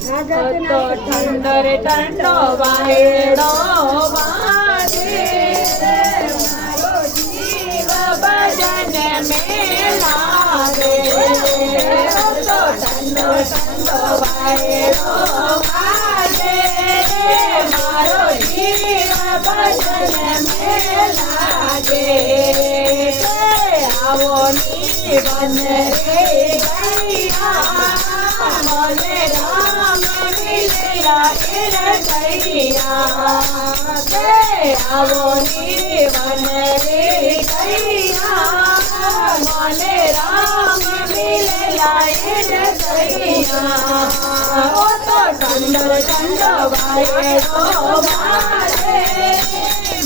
તો ઠંડર ઠંડો વાયડો વાગે મારો જીવ ભજન में लागे तो ठंडो ठंडो वायडो वागे मारो जीव भजन में लागे आवो नी बन रे गैया मोले राम मिलेला इन गैया आवो नी बन रे गैया मोले राम मिलेला इन गैया ओ तो ठंडो ठंडो वायडो वागे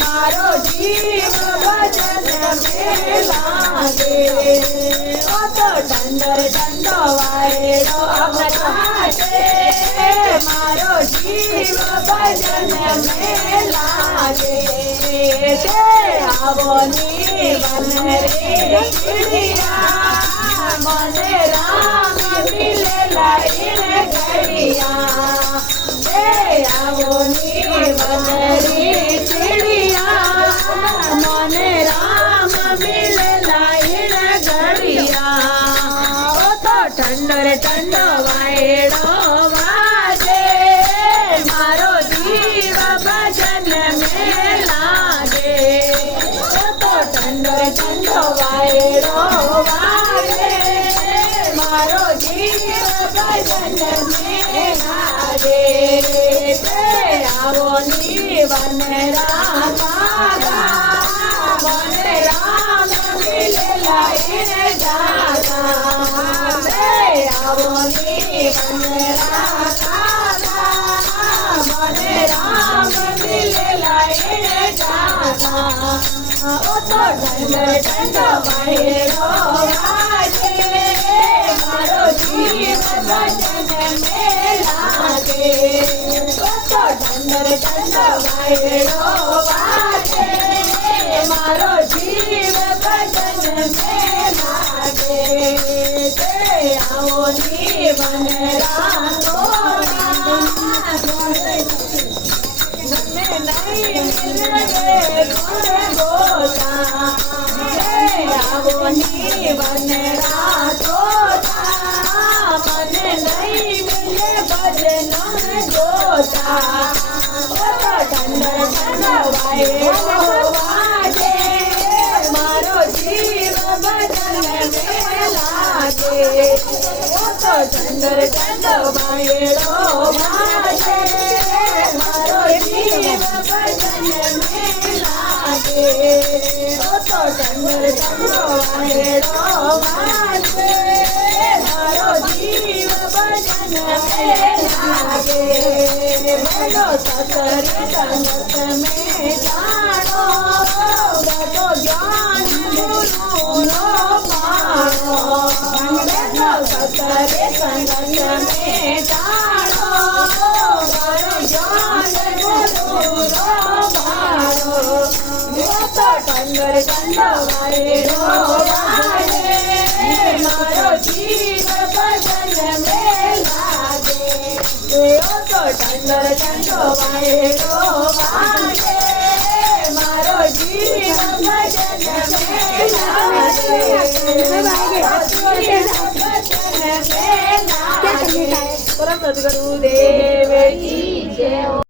मारो जीव भजन में लागे ओ तो ठंडो ठंडो वायडो वागे मारो जीव भजन में लागे आवो नी बन रे गैया मोले राम मिलेला इन गैया आवो नी बन रे चिड़िया मोले राम मिलेला इन गैया ओ तो ठंडो ठंडो वायडो वागे मारो जीव भजन में लागे ओ तो ठंडो ठंडो वायडो वागे मारो जीव भजन में लागे आवो नी बन राधा बन राम मिलेला इन जागा आवो नी बन राधा बन राम मिलेला इन जागा ओ तो ठंडो ठंडो वायडो वागे मारो जीव भजन में लागे ओ तो ठंडो ठंडो वायडो वागे मारो जीव भजन में लागे आवो नी बन नहीं मिले गोता आवो नी बन मन नहीं मिले भजन गोता ठंडो ठंडो वायडो वागे मारो जीव भजन में लागे ओ तो ठंडो ठंडो वायडो वागे मारो जीव भजन में लागे ओ तो ठंडो ठंडो वायडो वागे मारो जीव भजन में लागे बोलो सतरी संगत में जानो बतो ज्ञान गुरु रो पानो बोलो सतरी संगत में जानो बतो ज्ञान गुरु रो पानो वो तो ठंडो ठंडो वायडो वागे मारो जीव भजन में लागे ओ तो ठंडो ठंडो वायडो वागे मारो जीव भजन में लागे भजन में लागे परम सद्गुरु देव